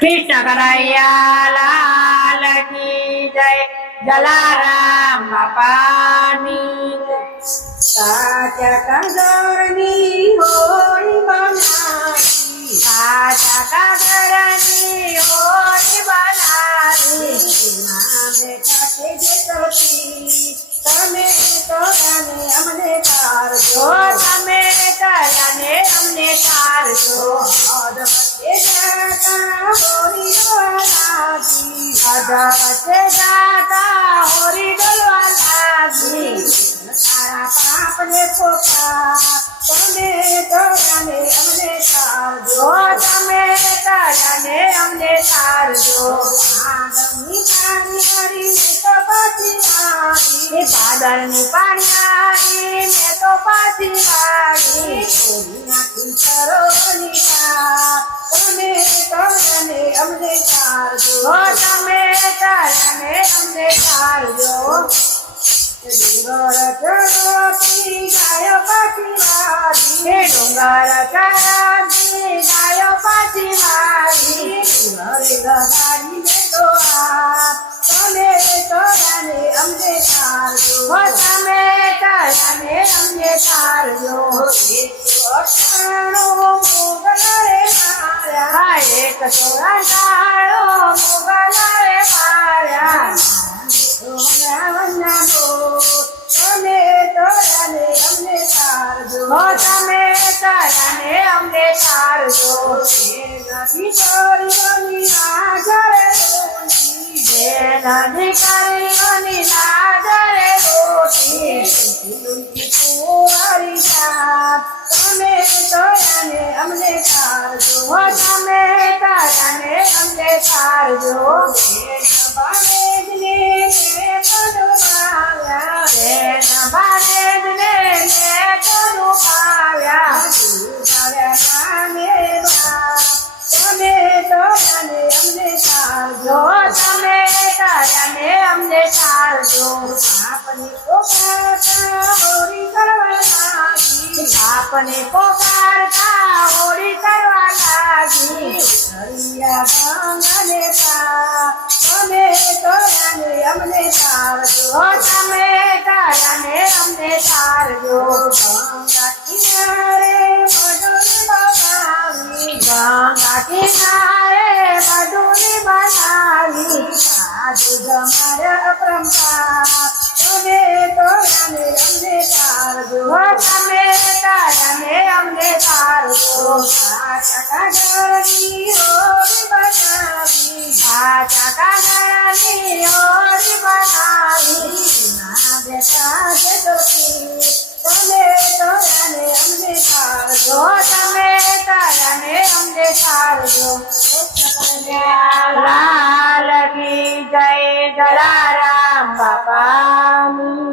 कृष्ण कन्हैया लाल की जय। जलाराम बापानी साचा कागळनी होळी बनावी, साचा कागळनी होळी बनावी। ના બેઠા છે જે સતી તમે તો ગાને અમને તારજો, તમે કયાને અમને તારજો। અધ વચ્ચે જાતા હોળી વાલાજી, અધ વચ્ચે જાતા હોળી ડોલવા લાગી। તારા પાપને પોતા તમે તો ગાને અમને તારજો, તમે કયાને અમને તારજો। આગળની પાણી હરીને તો પછી આવી, ભાદરની પાણી મેં તો પાછી વાળી। છોડી નાખી સરોવરની પાર, તમે તો ગાને અમને તારજો, તમે કયાને અમને તારજો। ડુંગર ચડોતી ગાયો પાછી વાળી, ડુંગર ચડાવી ગાયો પાછી વાળી। ઘરે લગાડીને તો આ તમે તો ગાને અમને તારજો, તમે કયાને અમને તારજો। અઠાણો મોગલરે માર્યા, એક સોળા કાળો મોગલાએ માર્યા। તમે તો ગાને અમને તારજો, તમે કયાને અમને તારજો। નથી છોડીઓની નાગરે રોની, અધિકારીઓની નાગરે રોટી। કુંવારી જાત તમે તો ગાને અમને તારજો, તમે કયાને અમને તારજો। બાળેજને મેં કડવાવ્યા, બેન બાળેજને મેં કોનું પાવ્યા। તમે તો ગાને અમને તારજો, તમે કયાને અમને તારજો। આપની પોકારતા હોળી કરવા લાગી, આપને પોકારતા હોળી કરવા લાગી। હરિયા ગાંગને પા તમે તો ગાને અમને તારજો, તમે કયાને અમને તારજો। ગંગા કિનારે મઢુને બનાવી, ગંગા કિનારે મઢુની બનાવી। સાધુ જમારા અપરંપાર તમે તો ગાને અમને તારજો, તમે કયાને અમને તારજો। સાચા કાગળની હોળી બનાવી, સાચા કાગળની હોળી બનાવી। ના બેઠા છે સતી તમે તો ગાને અમને તારજો, તમે કયાને અમને તારજો। લાલ કી જય। જલારામ બાપાની